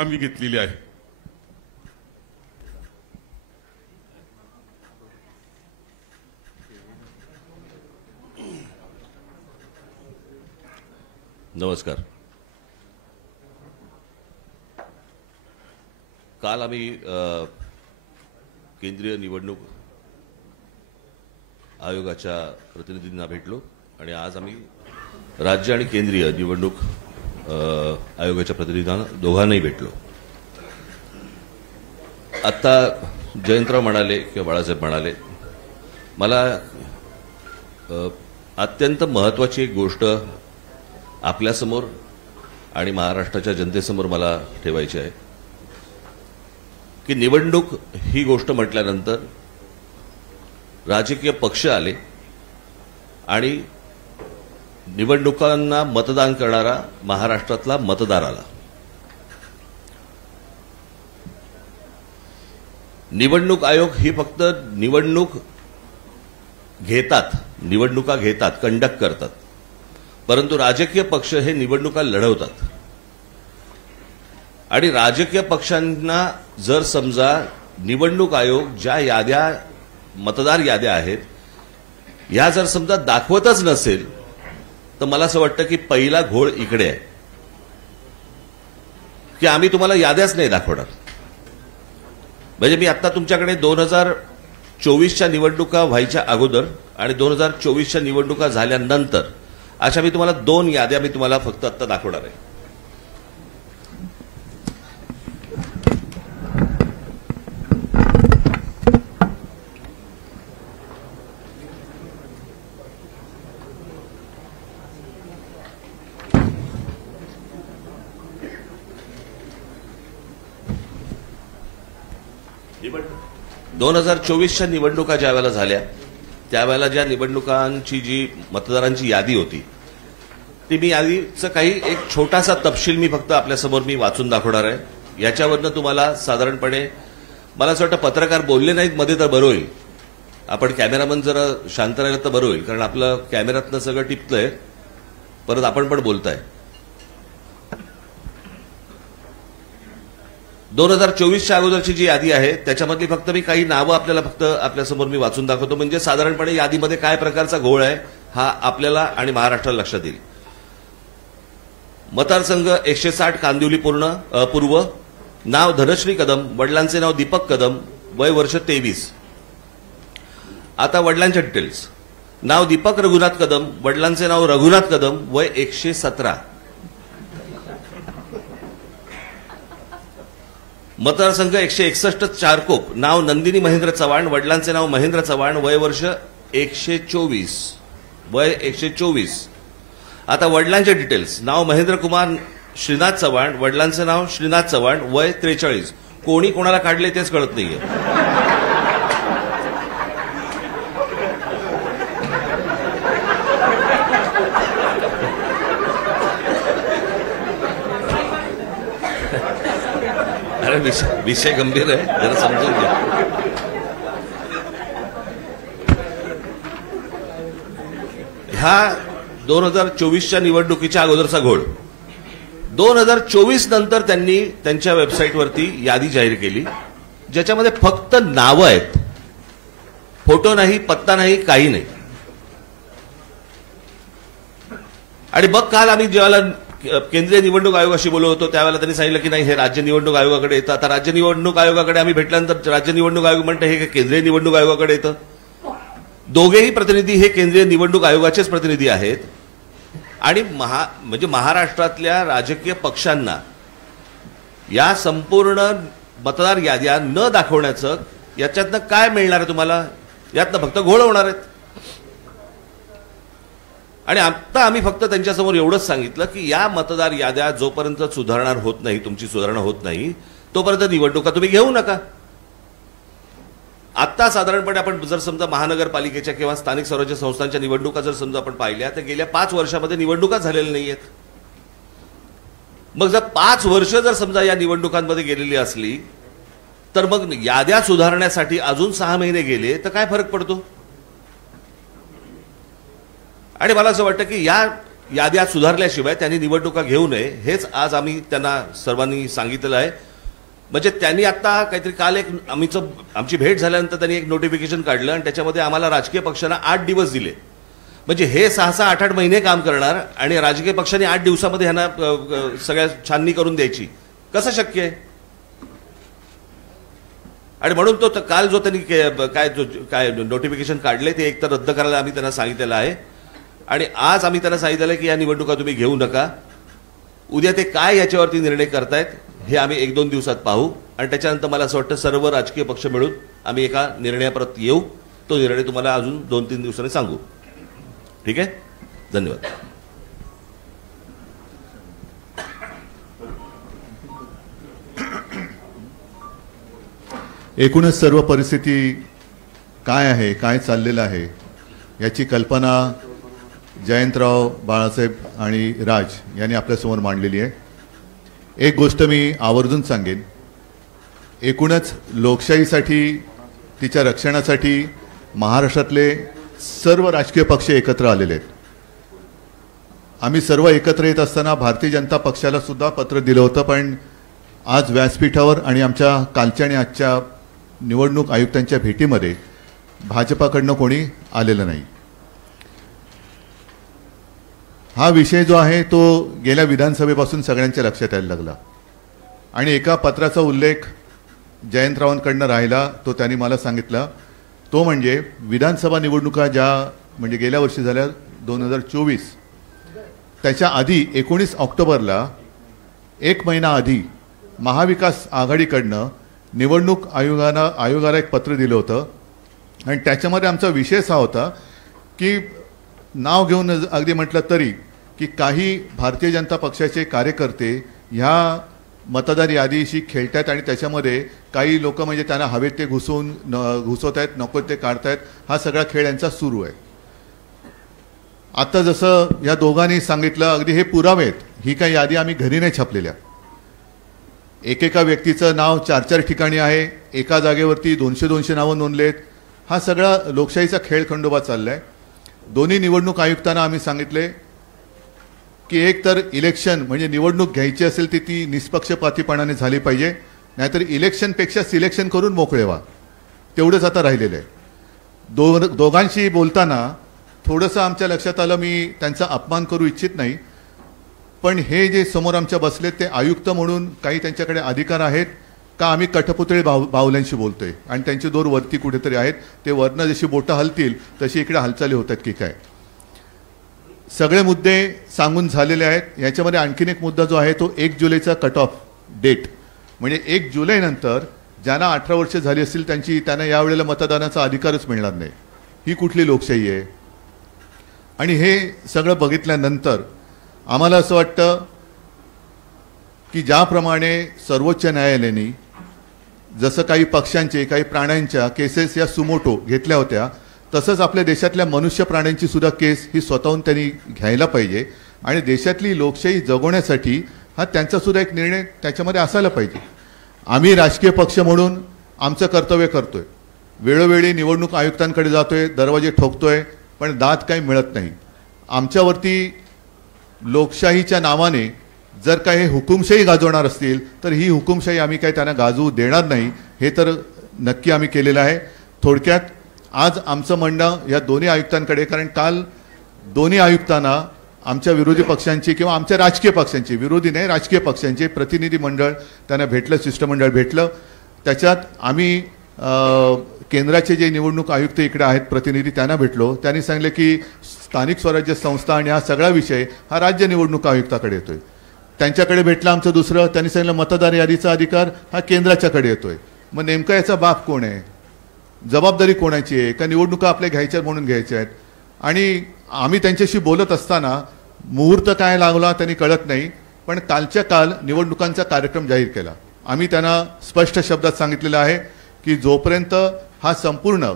आम्ही घेतलेली आहे। नमस्कार। काल आम्ही केंद्रीय निवडणूक आयोगाच्या प्रतिनिधींना भेटलो आणि आज आम्ही राज्य आणि केंद्रीय निवडणूक आयोगाच्या प्रतिनिधींना दोघांनाही भेटलो। आता जयंतराव म्हणाले किंवा बाळासाहेब म्हणाले, मला अत्यंत महत्त्वाची एक गोष्ट आपल्यासमोर आणि महाराष्ट्राच्या जनतेसमोर मला ठेवायची आहे की निवडणूक ही गोष्ट म्हटल्यानंतर राजकीय पक्ष आले आणि निवडणुकांना मतदान करणारा महाराष्ट्रातला मतदार आला। निवडणूक आयोग ही फक्त निवडणुका घेतात, कंडक्ट करतात, परंतु राजकीय पक्ष हे निवडणुका लढवतात। आणि राजकीय पक्षांना जर समजा निवडणूक आयोग ज्या याद्या मतदार याद्या आहेत ह्या जर समजा दाखवतच नसेल तर मला असं वाटतं की पहिला घोळ इकडे आहे की आम्ही तुम्हाला याद्याच नाही दाखवणार। म्हणजे मी आता तुमच्याकडे 2024च्या निवडणुका व्हायच्या अगोदर आणि 2024च्या निवडणुका झाल्यानंतर अशा मी तुम्हाला 2 याद्या मी तुम्हाला फक्त आता दाखवणार आहे। निवडणूक 2024च्या निवडणुका ज्या वेळेला झाल्या त्यावेळेला ज्या निवडणुकांची जी मतदारांची यादी होती ती मी यादीचा काही एक छोटासा तपशील मी फक्त आपल्यासमोर मी वाचून दाखवणार आहे। याच्यावरनं तुम्हाला साधारणपणे मला असं वाटतं पत्रकार बोलले नाहीत मध्ये तर बरं होईल, आपण कॅमेरामन जरा शांत राहिलं तर बरं होईल, कारण आपलं कॅमेऱ्यातनं सगळं टिपतंय, परत आपण पण बोलताय। 2024च्या अगोदरची जी यादी आहे त्याच्यामधली फक्त मी काही नावं आपल्याला फक्त आपल्यासमोर मी वाचून दाखवतो, म्हणजे साधारणपणे यादीमध्ये काय प्रकारचा घोळ आहे हा आपल्याला आणि महाराष्ट्राला लक्षात येईल। मतदारसंघ 160 कांदिवली पूर्व, नाव धनश्री कदम, वडिलांचे नाव दीपक कदम, वय वर्ष 23। आता वडिलांच्या डिटेल्स, नाव दीपक रघुनाथ कदम, वडिलांचे नाव रघुनाथ कदम, वय 117। मतदारसंघ 161 चारकोप, नाव नंदिनी महेंद्र चव्हाण, वडिलांचे नाव महेंद्र चव्हाण, वय वर्ष 124, वय 124। आता वडिलांचे डिटेल्स, नाव महेंद्र कुमार श्रीनाथ चव्हाण, वडिलांचे नाव श्रीनाथ चव्हाण, वय 43। कोणी कोणाला काढले तेच कळत नाहीये। अरे विषय गंभीर आहे, जरा समजून घ्या। ह्या 2024च्या निवडणुकीच्या अगोदरचा घोळ। 2024 नंतर त्यांनी त्यांच्या वेबसाईटवरती यादी जाहीर केली ज्याच्यामध्ये फक्त नावं आहेत, फोटो नाही, पत्ता नाही, काही नाही। आणि मग काल आम्ही जेव्हा केंद्रीय निवडणूक आयोगाशी बोलत होतो त्यावेळेला त्यांनी सांगितलं की नाही हे राज्य निवडणूक आयोगाकडे येतं। आता राज्य निवडणूक आयोगाकडे आम्ही भेटल्यानंतर राज्य निवडणूक आयोग म्हणतं हे केंद्रीय निवडणूक आयोगाकडे येतं। दोघेही प्रतिनिधी हे केंद्रीय निवडणूक आयोगाचेच प्रतिनिधी आहेत आणि म्हणजे महाराष्ट्रातल्या राजकीय पक्षांना या संपूर्ण मतदार याद्या न दाखवण्याचं याच्यातनं काय मिळणार आहे तुम्हाला? यातनं फक्त घोळ होणार आहेत। आणि आता आम्ही फक्त त्यांच्यासमोर एवढंच सांगितलं की या मतदार याद्या जोपर्यंत सुधारणा होत नाही, तुमची सुधारणा होत नाही, तोपर्यंत निवडणुका तुम्ही घेऊ नका। आता साधारणपणे आपण जर समजा महानगरपालिकेच्या किंवा स्थानिक स्वराज्य संस्थांच्या निवडणुका जर समजा आपण पाहिल्या तर गेल्या 5 वर्षामध्ये निवडणुका झालेल्या नाहीयेत। मग जर 5 वर्ष जर समजा या निवडणुकांमध्ये गेलेली असली तर मग याद्या सुधारण्यासाठी अजून 6 महिने गेले तर काय फरक पडतो? आणि मला असं वाटतं की या याद्या सुधारल्याशिवाय त्यांनी निवडणुका घेऊ नये हेच आज आम्ही त्यांना सर्वांनी सांगितलेलं आहे. म्हणजे त्यांनी आता काहीतरी काल एक आमची भेट झाल्यानंतर त्यांनी एक नोटिफिकेशन काढलं आणि त्याच्यामध्ये आम्हाला राजकीय पक्षांना 8 दिवस दिले. म्हणजे हे 6-6, 8-8 महिने काम करणार आणि राजकीय पक्षांनी 8 दिवसामध्ये ह्यांना सगळ्या छाननी करून द्यायची, कसं शक्य आहे? आणि म्हणून तो काल जो त्यांनी काय नोटिफिकेशन काढले ते एकतर रद्द करायला आम्ही त्यांना सांगितलेलं आहे. आणि आज आम्ही त्यांना सांगितलेलं आहे की या निवडणुका तुम्ही घेऊ नका. उद्या ते काय याच्यावरती निर्णय करतायत हे आम्ही 1-2 दिवसात पाहू आणि त्याच्यानंतर मला असं वाटतं सर्व राजकीय पक्ष मिळून आम्ही एका निर्णयापर्यंत येऊ. तो निर्णय तुम्हाला अजून 2-3 दिवसांनी सांगू. ठीक आहे, धन्यवाद. एकूणच सर्व परिस्थिती काय आहे, काय चाललेलं आहे याची कल्पना जयंतराव, बाळासाहेब आणि राज यांनी आपल्यासमोर मांडलेली आहे. एक गोष्ट मी आवर्जून सांगेन, एकूणच लोकशाहीसाठी, तिच्या रक्षणासाठी महाराष्ट्रातले सर्व राजकीय पक्ष एकत्र आलेले आहेत. आम्ही सर्व एकत्र येत असताना भारतीय जनता पक्षाला सुद्धा पत्र दिलं होतं, पण आज व्यासपीठावर आणि आमच्या कालच्या आणि आजच्या निवडणूक आयुक्तांच्या भेटीमध्ये भाजपाकडनं कोणी आलेलं नाही. हा विषय जो आहे तो गेल्या विधानसभेपासून सगळ्यांच्या लक्षात यायला लागला आणि एका पत्राचा उल्लेख जयंतरावांकडनं राहिला, तो त्यांनी मला सांगितला. तो म्हणजे विधानसभा निवडणुका ज्या म्हणजे गेल्या वर्षी झाल्या 2024, त्याच्या आधी 19 ऑक्टोबरला 1 महिना आधी महाविकास आघाडीकडनं निवडणूक आयोगाला एक पत्र दिलं होतं आणि त्याच्यामध्ये आमचा विषय असा होता की नाव घेऊन अगदी म्हटलं तरी की काही भारतीय जनता पक्षाचे कार्यकर्ते ह्या मतदार यादीशी खेळतात आणि त्याच्यामध्ये काही लोक म्हणजे त्यांना हवेत ते घुसवत आहेत, नको ते काढतायत. हा सगळा खेळ यांचा सुरू आहे. आता जसं या दोघांनी सांगितलं, अगदी हे पुरावे आहेत. ही काही यादी आम्ही घरी नाही छापलेल्या. एकेका व्यक्तीचं नाव 4-4 ठिकाणी आहे, एका जागेवरती 200-200 नावं नोंदलेत. हा सगळा लोकशाहीचा खेळ खंडोबा चाललाय. दोन्ही निवडणूक आयुक्तांना आम्ही सांगितले की एक तर इलेक्शन म्हणजे निवडणूक घ्यायची असेल ती निष्पक्षपातीपणाने झाली पाहिजे, नाहीतर इलेक्शनपेक्षा सिलेक्शन करून मोकळे व्हा. तेवढंच आता राहिलेलं आहे. दोघांशी बोलताना थोडंसं आमच्या लक्षात आलं, मी त्यांचा अपमान करू इच्छित नाही, पण हे जे समोर आमच्या बसलेत ते आयुक्त म्हणून काही त्यांच्याकडे अधिकार आहेत का आम्ही कठपुतळी बाहुल्यांशी बोलतोय आणि त्यांचे दोर वरती कुठेतरी आहेत, ते वरनं जशी बोटं हलतील तशी इकडे हालचाली होतात की काय. सगळे मुद्दे सांगून झालेले आहेत. याच्यामध्ये आणखीन एक मुद्दा जो आहे तो 1 जुलैचा कट ऑफ डेट, म्हणजे 1 जुलैनंतर ज्यांना 18 वर्ष झाली असतील त्यांना यावेळेला मतदानाचा अधिकारच मिळणार नाही. ही कुठली लोकशाही आहे? आणि हे सगळं बघितल्यानंतर आम्हाला असं वाटतं की ज्याप्रमाणे सर्वोच्च न्यायालयाने जसं काही पक्षांचे, काही प्राण्यांच्या केसेस या सुमोटो घेतल्या होत्या, तसंच आपल्या देशातल्या मनुष्य प्राण्यांची सुद्धा केस ही स्वतःहून त्यांनी घ्यायला पाहिजे आणि देशातली लोकशाही जगवण्यासाठी हा त्यांचा सुद्धा एक निर्णय त्याच्यामध्ये असायला पाहिजे. आम्ही राजकीय पक्ष म्हणून आमचं कर्तव्य करतोय, वेळोवेळी निवडणूक आयुक्तांकडे जातोय, दरवाजे ठोकतोय, पण दाद काही मिळत नाही. आमच्यावरती लोकशाहीच्या नावाने जर का हे हुकुमशाही गाजवणार असतील तर ही हुकुमशाही आम्ही काही त्यांना गाजवू देणार नाही, हे तर नक्की आम्ही केलेलं आहे. थोडक्यात आज आमचं म्हणणं या दोन्ही आयुक्तांकडे, कारण काल दोन्ही आयुक्तांना आमच्या विरोधी पक्षांची किंवा आमच्या राजकीय पक्षांची, विरोधी नाही राजकीय पक्षांचे प्रतिनिधी मंडळ त्यांना भेटलं, शिष्टमंडळ भेटलं. त्याच्यात आम्ही केंद्राचे जे निवडणूक आयुक्त इकडे आहेत प्रतिनिधी त्यांना भेटलो. त्यांनी सांगितलं की स्थानिक स्वराज्य संस्था आणि हा सगळा विषय हा राज्य निवडणूक आयुक्ताकडे येतोय. त्यांच्याकडे भेटलं आमचं दुसरं, त्यांनी सांगितलं मतदार यादीचा अधिकार हा केंद्राच्याकडे येतोय. मग नेमका याचा बाप कोण आहे? जबाबदारी कोणाची आहे? का निवडणुका आपल्या घ्यायच्या म्हणून घ्यायच्या आहेत? आणि आम्ही त्यांच्याशी बोलत असताना मुहूर्त काय लागला त्यांनी कळत नाही, पण कालच्या काल निवडणुकांचा कार्यक्रम जाहीर केला. आम्ही त्यांना स्पष्ट शब्दात सांगितलेलं आहे की जोपर्यंत हा संपूर्ण